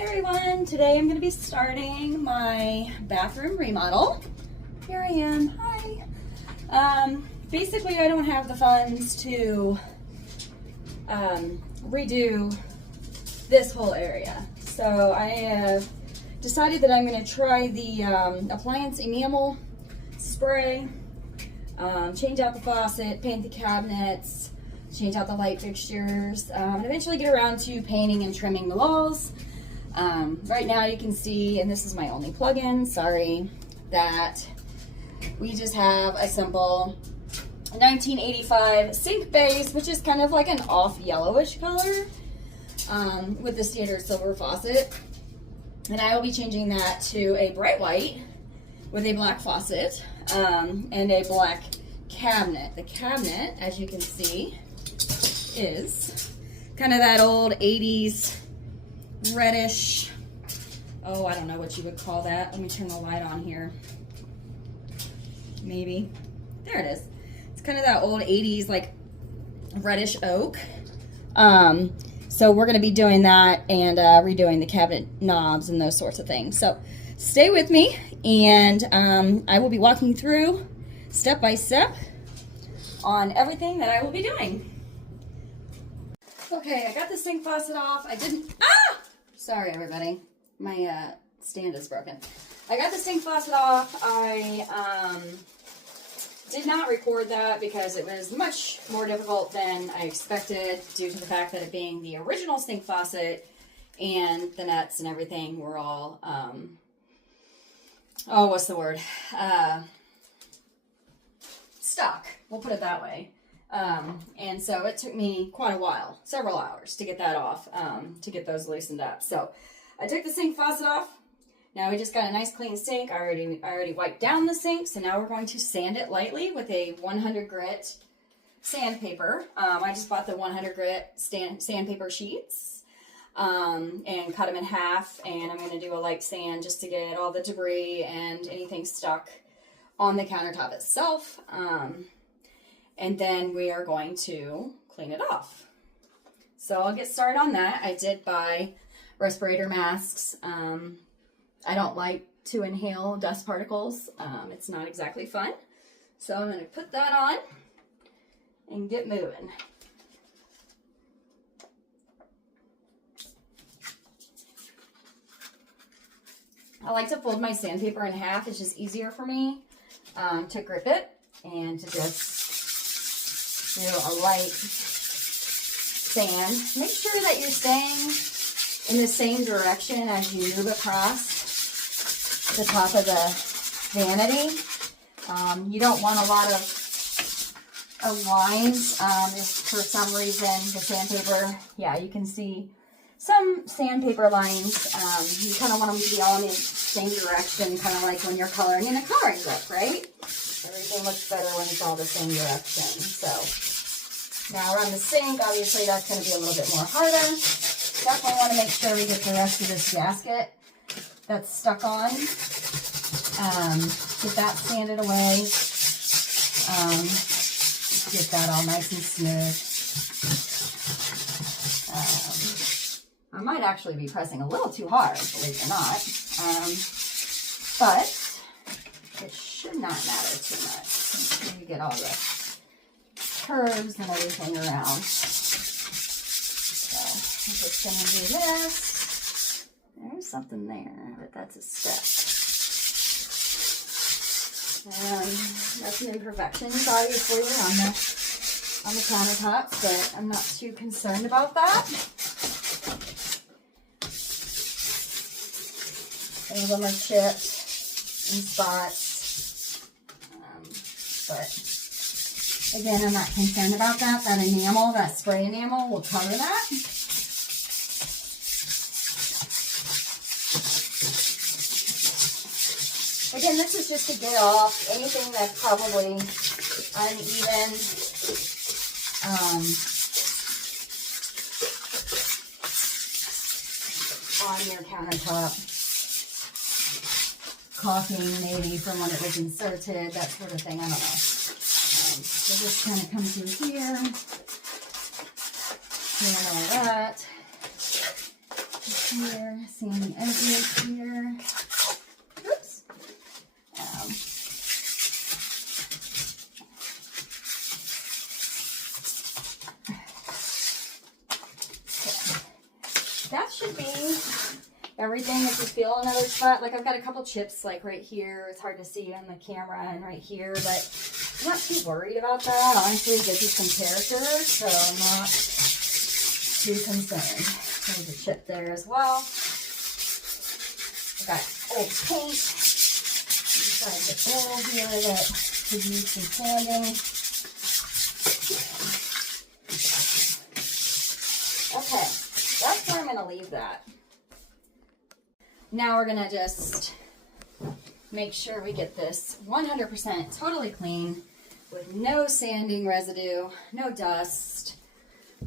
Hi everyone, today I'm going to be starting my bathroom remodel. Here I am, hi. Basically I don't have the funds to redo this whole area. So I have decided that I'm going to try the Appliance enamel spray, change out the faucet, paint the cabinets, change out the light fixtures, and eventually get around to painting and trimming the walls. Right now you can see, and this is my only plug-in, sorry, that we just have a simple 1985 sink base, which is kind of like an off yellowish color, with the standard silver faucet. And I will be changing that to a bright white with a black faucet, and a black cabinet. The cabinet, as you can see, is kind of that old 80s reddish, oh, I don't know what you would call that. Let me turn the light on here. Maybe. There it is. It's kind of that old 80s like reddish oak. So we're going to be doing that and redoing the cabinet knobs and those sorts of things. So stay with me, and I will be walking through step by step on everything that I will be doing. Okay, I got the sink faucet off. I didn't, sorry everybody, my stand is broken. I got the sink faucet off. I did not record that because it was much more difficult than I expected due to the fact that it being the original sink faucet and the nuts and everything were all, oh, what's the word? Stuck, we'll put it that way. And so it took me quite a while, several hours, to get that off, to get those loosened up. So I took the sink faucet off. Now we just got a nice clean sink. I already wiped down the sink, so now we're going to sand it lightly with a 100 grit sandpaper. I just bought the 100 grit sandpaper sheets, and cut them in half, and I'm going to do a light sand just to get all the debris and anything stuck on the countertop itself. And then we are going to clean it off. So I'll get started on that. I did buy respirator masks. I don't like to inhale dust particles. It's not exactly fun. So I'm going to put that on and get moving. I like to fold my sandpaper in half. It's just easier for me to grip it and to just do a light sand. Make sure that you're staying in the same direction as you move across the top of the vanity. You don't want a lot of lines. If for some reason the sandpaper, yeah, you can see some sandpaper lines. You kind of want them to be all in the same direction, kind of like when you're coloring in a coloring book, right? Everything looks better when it's all the same direction. So now around the sink, obviously that's going to be a little bit more harder. Definitely want to make sure we get the rest of this gasket that's stuck on. Get that sanded away. Get that all nice and smooth. I might actually be pressing a little too hard, believe it or not. But it should not matter too much. Make sure you get all the curves and everything around. So I'm just going to do this. There's something there, but that's a step. That's some imperfections, obviously, on the countertops, but I'm not too concerned about that. Some of them are chipped in spots, but again, I'm not concerned about that. That enamel, that spray enamel, will cover that. Again, this is just to get off anything that's probably uneven. On your countertop. Caulking maybe from when it was inserted, that sort of thing, I don't know. So just kind of come through here. Clean all that. here, sanding edges here. Oops. That should be everything. If you feel another spot, like I've got a couple chips like right here. It's hard to see on the camera and right here, but I'm not too worried about that. Honestly, it gives you some character, so I'm not too concerned. There's a chip there as well. I've got old paint inside the bowl here that could use some sanding. Okay, that's where I'm going to leave that. Now we're going to just make sure we get this 100% totally clean with no sanding residue, no dust.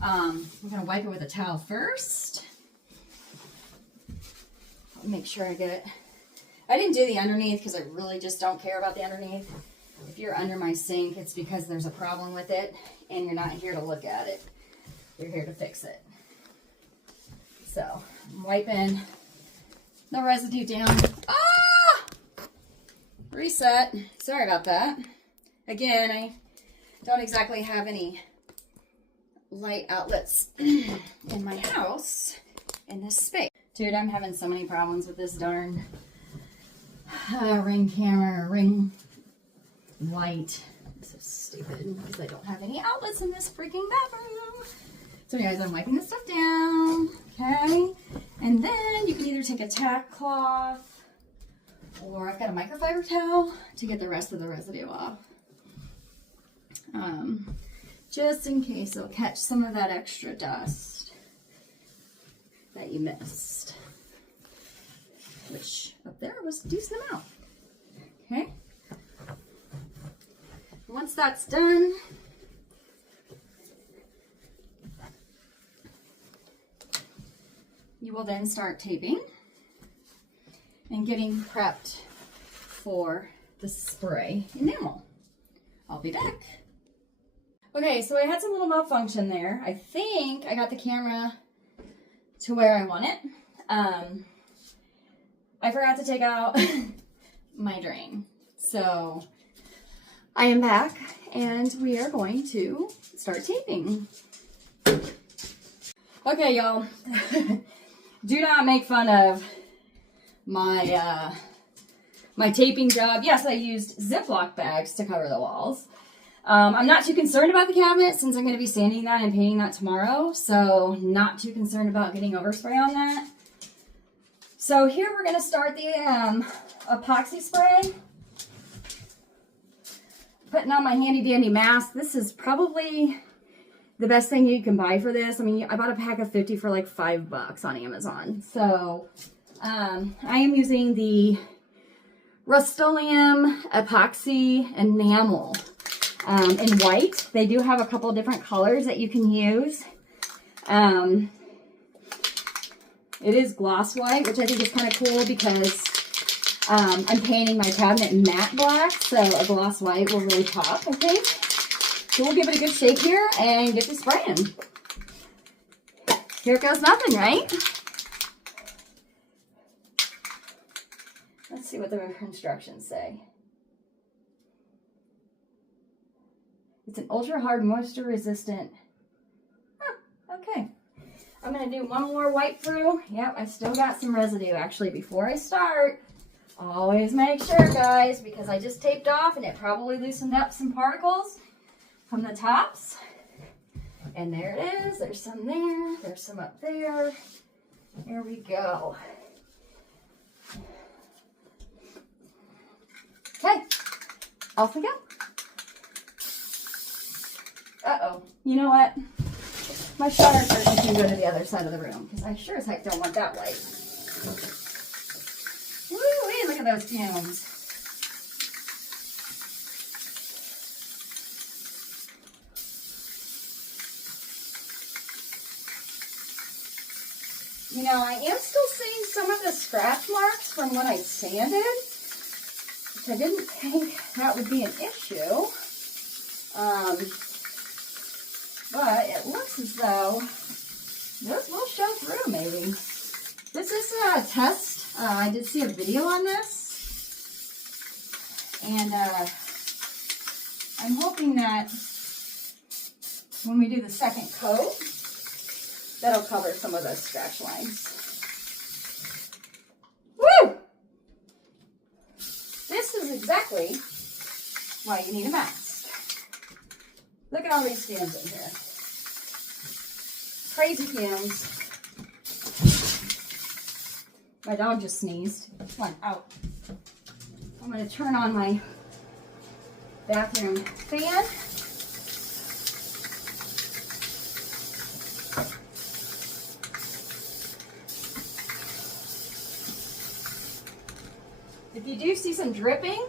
I'm going to wipe it with a towel first. Make sure I get it. I didn't do the underneath because I really just don't care about the underneath. If you're under my sink, it's because there's a problem with it and you're not here to look at it. You're here to fix it. So I'm wiping the residue down. Ah! Reset. Sorry about that. Again, I don't exactly have any light outlets in my house in this space. Dude, I'm having so many problems with this darn ring camera, ring light. This is stupid because I don't have any outlets in this freaking bathroom. So anyways, I'm wiping this stuff down, okay? And then you can either take a tack cloth or I've got a microfiber towel to get the rest of the residue off. Just in case it'll catch some of that extra dust that you missed. Which up there was a decent amount. Okay. Once that's done, you will then start taping and getting prepped for the spray enamel. I'll be back. Okay, so I had some little malfunction there. I think I got the camera to where I want it. I forgot to take out my drain. So I am back and we are going to start taping. Okay, y'all. Do not make fun of my my taping job. Yes, I used Ziploc bags to cover the walls. I'm not too concerned about the cabinet since I'm going to be sanding that and painting that tomorrow. So not too concerned about getting overspray on that. So here we're going to start the epoxy spray. Putting on my handy dandy mask. This is probably the best thing you can buy for this. I mean, I bought a pack of 50 for like $5 on Amazon. So I am using the Rust-Oleum Epoxy Enamel in white. They do have a couple of different colors that you can use. It is gloss white, which I think is kind of cool because I'm painting my cabinet matte black, so a gloss white will really pop, I think. So we'll give it a good shake here and get to spraying. Here goes nothing, right? Let's see what the instructions say. It's an ultra hard moisture resistant. Huh, okay. I'm going to do one more wipe through. Yep, I still got some residue actually before I start. Always make sure, guys, because I just taped off and it probably loosened up some particles from the tops. And there it is. There's some there. There's some up there. There we go. Okay. Off we go. Uh-oh. You know what? My shower curtain can go to the other side of the room because I sure as heck don't want that light. Woo-wee, look at those fumes. You know, I am still seeing some of the scratch marks from when I sanded, which I didn't think that would be an issue. But it looks as though this will show through, maybe. This is a test. I did see a video on this. And I'm hoping that when we do the second coat, that'll cover some of those scratch lines. Woo! This is exactly why you need a mask. Look at all these fumes in here. Crazy fumes. My dog just sneezed. Come on, out. I'm going to turn on my bathroom fan. If you do see some dripping,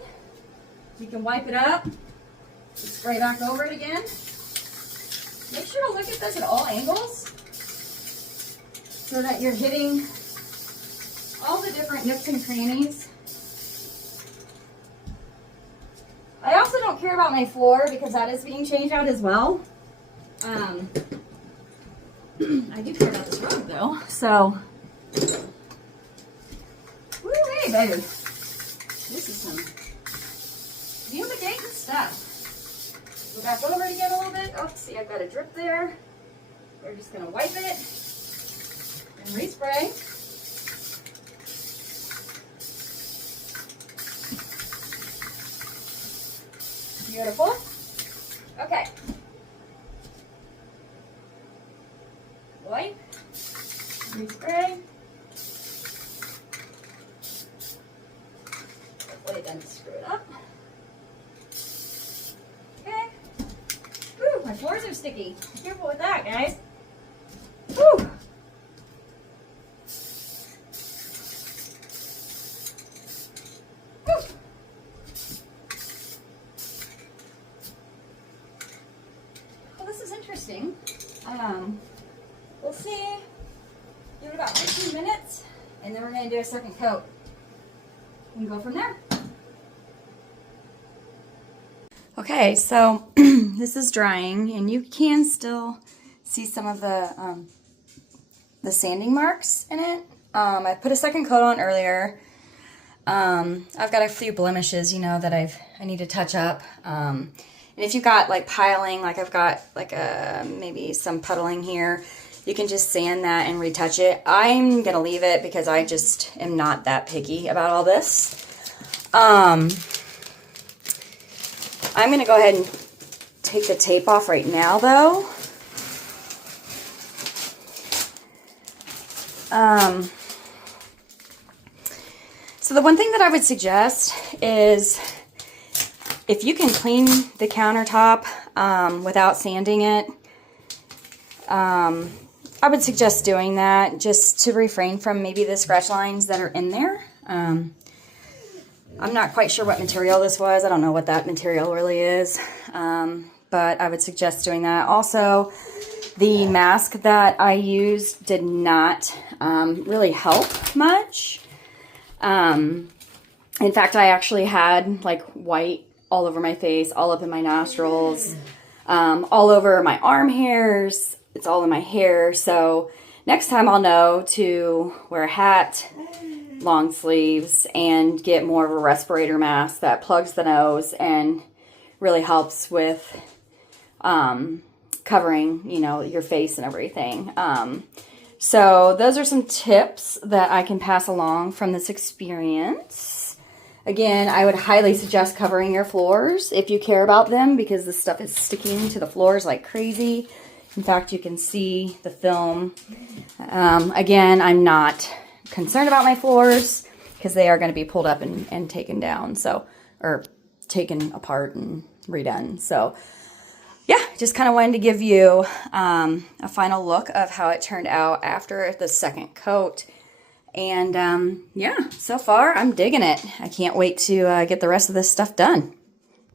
you can wipe it up, spray back over it again. Make sure to look at this at all angles so that you're hitting all the different nooks and crannies. I also don't care about my floor because that is being changed out as well. I do care about this rug though, so. Woo-wee, baby. This is some fumigating stuff. Go back over it again a little bit. Oh, see, I've got a drip there. We're just going to wipe it and respray. Beautiful. Okay. Wipe. Respray. Hopefully it doesn't screw it up. Okay. Whew, my floors are sticky. Be careful with that, guys. Whew. Well, this is interesting. We'll see. Give it about 15 minutes, and then we're going to do a second coat and go from there. Okay, so this is drying, and you can still see some of the sanding marks in it. I put a second coat on earlier. I've got a few blemishes, you know, that I need to touch up. And if you've got like piling, like I've got like maybe some puddling here, you can just sand that and retouch it. I'm gonna leave it because I just am not that picky about all this. I'm gonna go ahead and take the tape off right now though. So the one thing that I would suggest is if you can clean the countertop without sanding it, I would suggest doing that just to refrain from maybe the scratch lines that are in there. I'm not quite sure what material this was. I don't know what that material really is, but I would suggest doing that. Also, the mask that I used did not really help much. In fact, I actually had like white all over my face, all up in my nostrils, all over my arm hairs. It's all in my hair. So next time I'll know to wear a hat, long sleeves, and get more of a respirator mask that plugs the nose and really helps with covering, you know, your face and everything. So those are some tips that I can pass along from this experience. Again, I would highly suggest covering your floors if you care about them, because this stuff is sticking to the floors like crazy. In fact, you can see the film. Again, I'm not concerned about my floors because they are going to be pulled up and taken down, so, or taken apart and redone. So yeah, just kind of wanted to give you a final look of how it turned out after the second coat. And yeah, so far I'm digging it. I can't wait to get the rest of this stuff done.